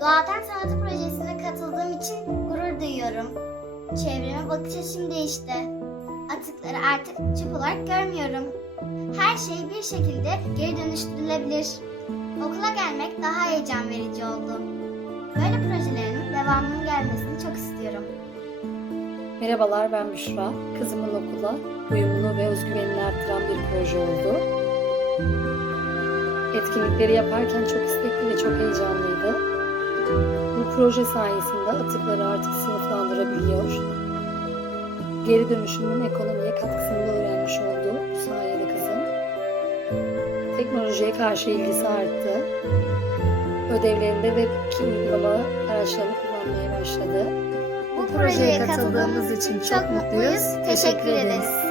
Doğadan Sanatı Projesi'ne katıldığım için gurur duyuyorum. Çevreme bakış açım değişti. Atıkları artık çöp olarak görmüyorum. Her şey bir şekilde geri dönüştürülebilir. Okula gelmek daha heyecan verici oldu. Böyle projelerin devamının gelmesini çok istiyorum. Merhabalar ben Büşra. Kızımın okula uyumlu ve özgüvenini artıran bir proje oldu. Etkinlikleri yaparken çok istekli ve çok heyecanlıydı. Proje sayesinde atıkları artık sınıflandırabiliyor. Geri dönüşümün ekonomiye katkısını öğrenmiş oldu bu sayede kızım. Teknolojiye karşı ilgisi arttı. Ödevlerinde web uygulama araçlarını kullanmaya başladı. Bu projeye katıldığımız için çok mutluyuz. Teşekkür ederiz.